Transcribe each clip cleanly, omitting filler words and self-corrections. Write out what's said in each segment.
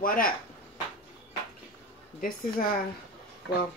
What up? This is well,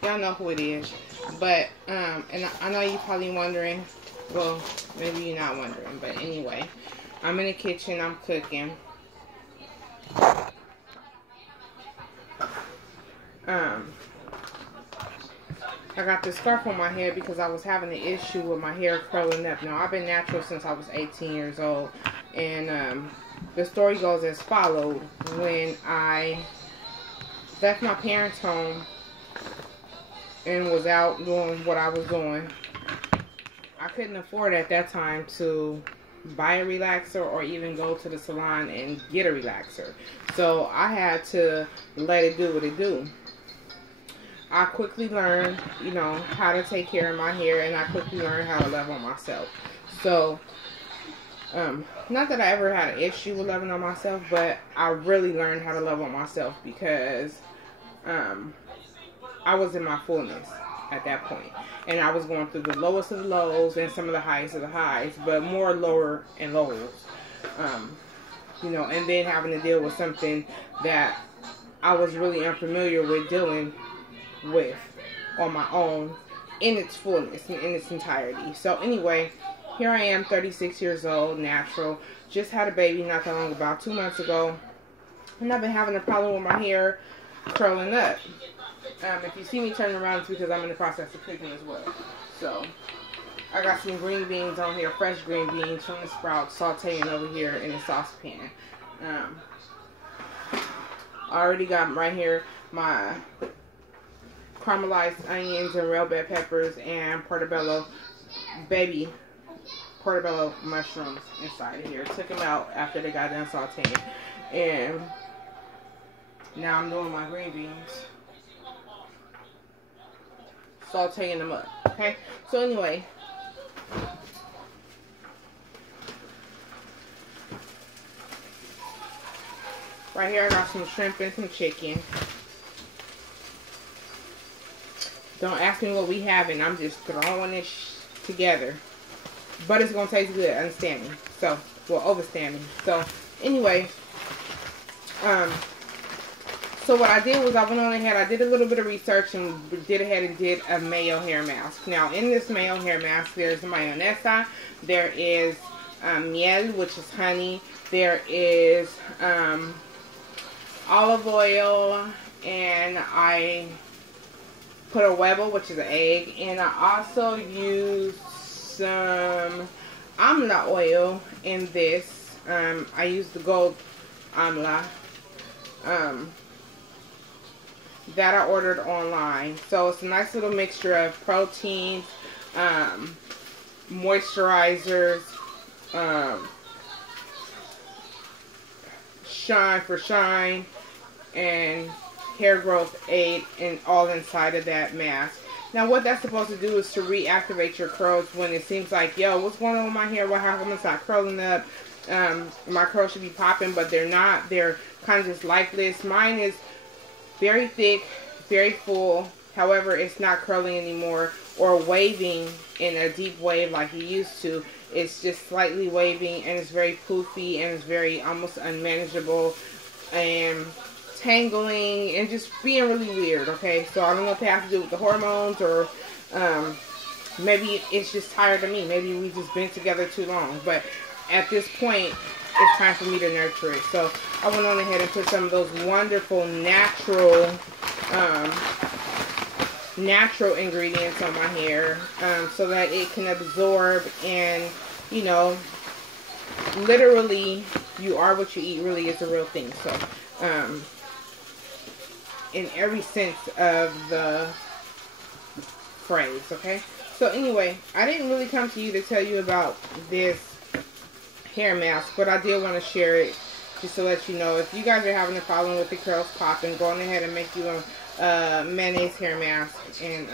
y'all know who it is, but and I know you're probably wondering. Well, maybe you're not wondering, but anyway, I'm in the kitchen. I'm cooking. I got this scarf on my head because I was having an issue with my hair curling up. Now, I've been natural since I was 18 years old. And the story goes as followed. When I left my parents' home and was out doing what I was doing, I couldn't afford at that time to buy a relaxer or even go to the salon and get a relaxer. So I had to let it do what it do. I quickly learned, you know, how to take care of my hair, and I quickly learned how to love on myself. So, not that I ever had an issue with loving on myself, but I really learned how to love on myself because I was in my fullness at that point. And I was going through the lowest of the lows and some of the highest of the highs, but more lower and lows. You know, and then having to deal with something that I was really unfamiliar with dealing with on my own in its fullness and in its entirety. So anyway, here I am, 36 years old, natural. Just had a baby not that long, about 2 months ago, and I've been having a problem with my hair curling up. If you see me turning around, it's because I'm in the process of cooking as well. So I got some green beans on here, fresh green beans from the sprouts, sauteing over here in a saucepan. I already got right here my caramelized onions and red bell peppers and portobello, baby portobello mushrooms inside of here. Took them out after they got done sauteing. And now I'm doing my green beans. Sauteing them up. Okay? So anyway. Right here I got some shrimp and some chicken. Don't ask me what we having. I'm just throwing this together. But it's going to taste good. Understand me. So, well, overstand me. So, anyway. So what I did was I went on ahead. I did a little bit of research and did ahead and did a Mayo hair mask. Now, in this Mayo hair mask, there's mayonesa. There is miel, which is honey. There is olive oil. And I put a huevo, which is an egg, and I also used some amla oil in this. I used the gold amla that I ordered online. So it's a nice little mixture of proteins, moisturizers, shine, and hair growth aid, and all inside of that mask. Now what that's supposed to do is to reactivate your curls when it seems like, yo, what's going on with my hair? How come it's not curling up? My curls should be popping, but they're not. They're kind of just lifeless. Mine is very thick, very full. However, it's not curling anymore or waving in a deep wave like it used to. It's just slightly waving, and it's very poofy, and it's very almost unmanageable and tangling and just being really weird. Okay, so I don't know if it has to do with the hormones or maybe it's just tired of me. Maybe we've just been together too long, but at this point it's time for me to nurture it. So I went on ahead and put some of those wonderful natural ingredients on my hair so that it can absorb, and you know, literally you are what you eat really is a real thing. So in every sense of the phrase. Okay, so anyway, I didn't really come to you to tell you about this hair mask, but I did want to share it just to let you know. If you guys are having a problem with the curls popping, go on ahead and make you a mayonnaise hair mask and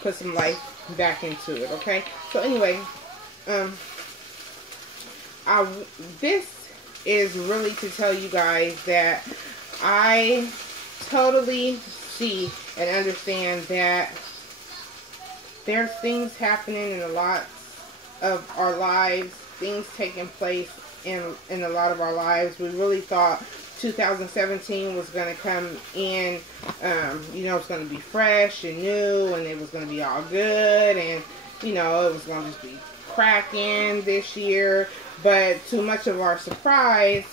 put some life back into it. Okay, so anyway, this is really to tell you guys that I totally see and understand that there's things happening in a lot of our lives, things taking place in a lot of our lives. We really thought 2017 was going to come in, you know, it's going to be fresh and new, and it was going to be all good, and, you know, it was going to just be cracking this year. But to much of our surprise,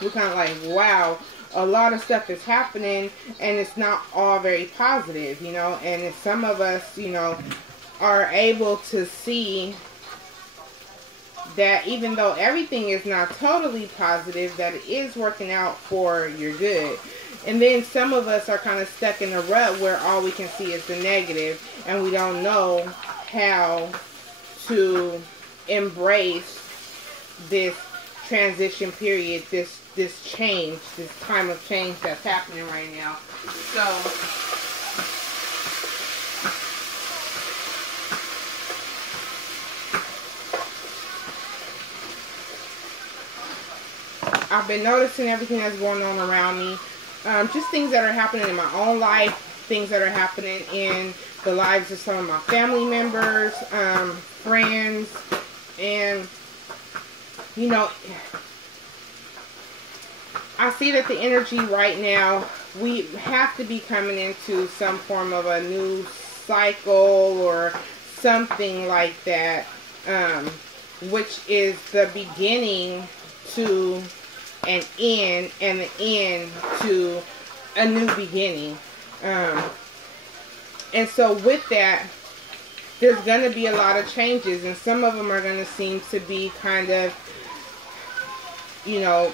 we're kind of like, wow, a lot of stuff is happening, and it's not all very positive, you know. And some of us, you know, are able to see that even though everything is not totally positive, that it is working out for your good. And then some of us are kind of stuck in a rut where all we can see is the negative, and we don't know how to embrace this transition period, this change, this time of change that's happening right now. So I've been noticing everything that's going on around me. Just things that are happening in my own life, things that are happening in the lives of some of my family members, friends, and, you know, I see that the energy right now, we have to be coming into some form of a new cycle or something like that, which is the beginning to an end, and the end to a new beginning. And so with that, there's going to be a lot of changes, and some of them are going to seem to be kind of, you know,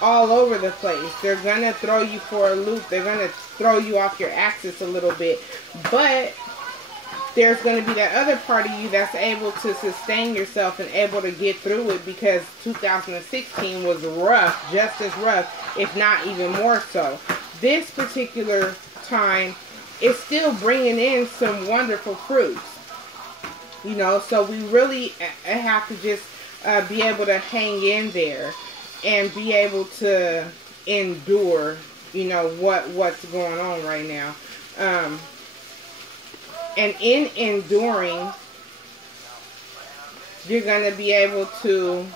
all over the place. They're going to throw you for a loop. They're going to throw you off your axis a little bit. But there's going to be that other part of you that's able to sustain yourself and able to get through it, because 2016 was rough, just as rough, if not even more so. This particular time is still bringing in some wonderful fruits, you know, so we really have to just be able to hang in there and be able to endure, you know, what's going on right now. And in enduring, you're going to be able to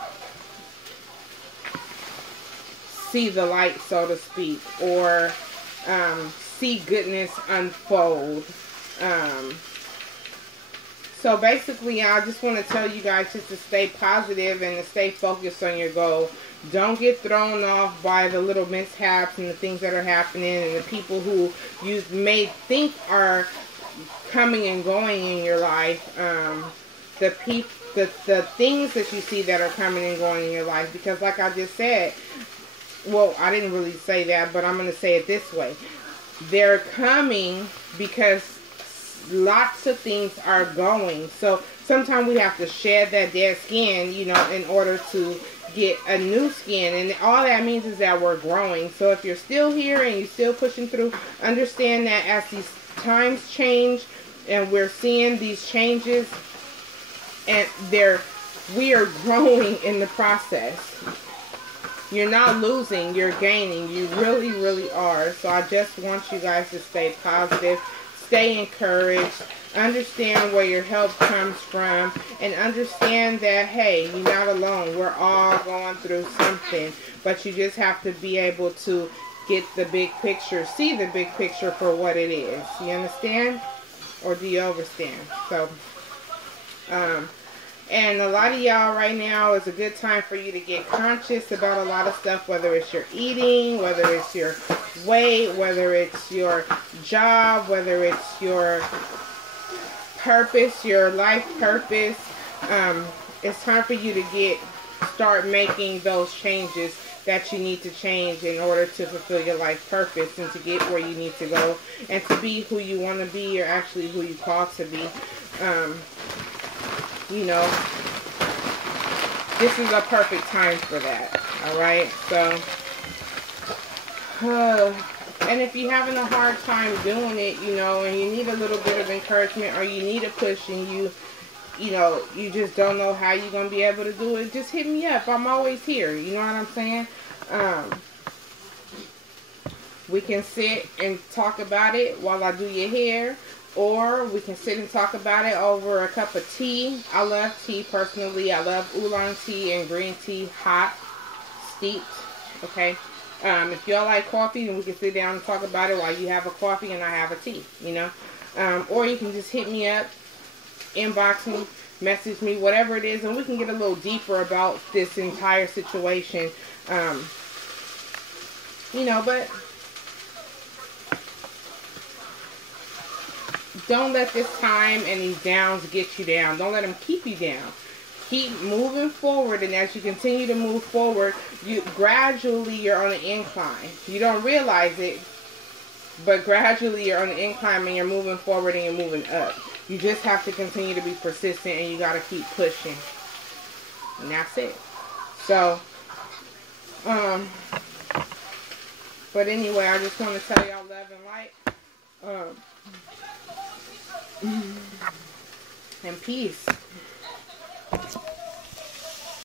see the light, so to speak, or see goodness unfold. So basically, I just want to tell you guys just to stay positive and to stay focused on your goal. Don't get thrown off by the little mishaps and the things that are happening and the people who you may think are coming and going in your life. The things that you see that are coming and going in your life. Because like I just said, well, I didn't really say that, but I'm going to say it this way. They're coming because lots of things are going. So sometimes we have to shed that dead skin, you know, in order to get a new skin. And all that means is that we're growing. So if you're still here and you're still pushing through, understand that as these times change and we're seeing these changes, and we are growing in the process. You're not losing, you're gaining. You really, really are. So I just want you guys to stay positive, stay encouraged, understand where your help comes from, and understand that, hey, you're not alone. We're all going through something, but you just have to be able to get the big picture, see the big picture for what it is. You understand? Or do you understand? So, and a lot of y'all right now is a good time for you to get conscious about a lot of stuff, whether it's your eating, whether it's your weight, whether it's your job, whether it's your purpose, your life purpose. It's time for you to start making those changes that you need to change in order to fulfill your life purpose and to get where you need to go and to be who you want to be, or actually who you called to be. You know, this is a perfect time for that. Alright, so and if you're having a hard time doing it, you know, and you need a little bit of encouragement, or you need a push, and you know, you just don't know how you're going to be able to do it, just hit me up. I'm always here. You know what I'm saying? We can sit and talk about it while I do your hair, or we can sit and talk about it over a cup of tea. I love tea personally. I love oolong tea and green tea hot. steeped. Okay. If y'all like coffee, then we can sit down and talk about it while you have a coffee and I have a tea, you know. Or you can just hit me up, inbox me, message me, whatever it is, and we can get a little deeper about this entire situation. You know, but don't let this time and these downs get you down. Don't let them keep you down. Keep moving forward, and as you continue to move forward, you're on an incline. You don't realize it, but gradually you're on an incline and you're moving forward and you're moving up. You just have to continue to be persistent, and you got to keep pushing. And that's it. So, but anyway, I just want to tell y'all love and light. And peace.